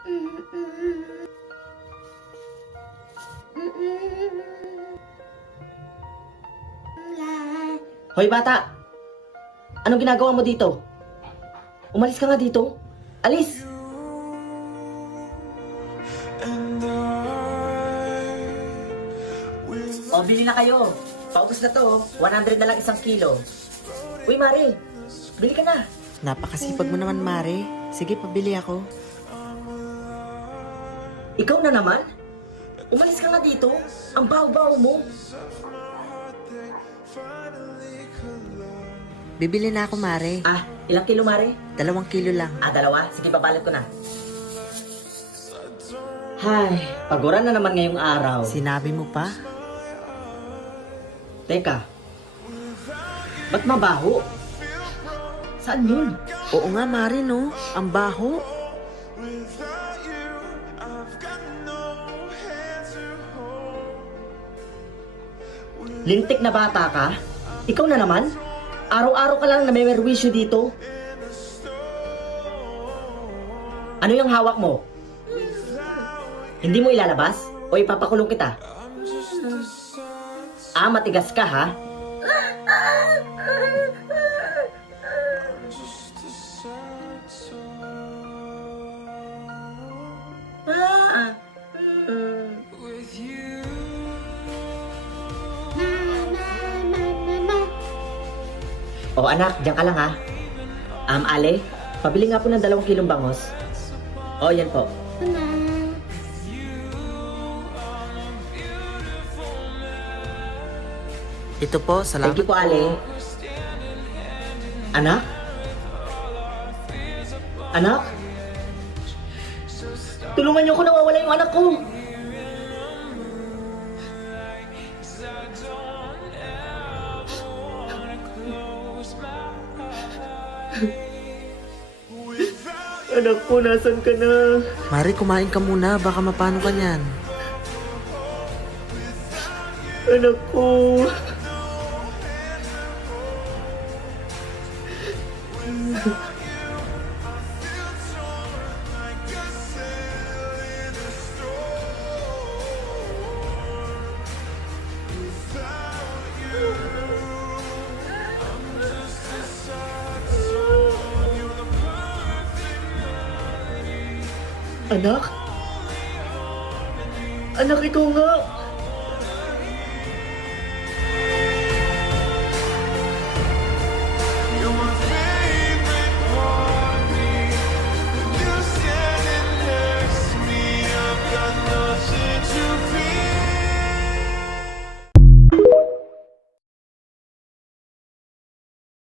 Hoy bata! Anong ginagawa mo dito? Umalis ka nga dito. Alis! O, bili na kayo. Paubos na to. 100 na lang isang kilo. Uy, Mari. Bili ka na. Napakasipag mo naman, Mare. Sige, pabili ako. Ikaw na naman? Umalis ka nga dito. Ang baho-baho mo. Bibili na ako, Mare. Ah, ilang kilo, Mari? 2 kilo lang. Ah, 2? Sige, babalot ko na. Hay, paguran na naman ngayong araw. Sinabi mo pa? Teka, ba't mabaho? Saan yun? Oo nga, Mare, no? Ang baho. Lintik na bata ka? Ikaw na naman? Araw-araw ka lang namemerwisyo dito. Ano yung hawak mo? Hindi mo ilalabas? O ipapakulong kita? Ah, matigas ka ha? O anak, diyan ka lang ha. Ale, pabili nga po ng 2 kilong bangos. O, yan po. Ito po, salamat Thank you po, Ale. Anak? Anak? Tulungan niyo ako, nawawala yung anak ko. Anak ko, nasan ka na? Mare, kumain ka muna. Baka mapano ka niyan. Anak ko. Anak? Anak, ikaw nga.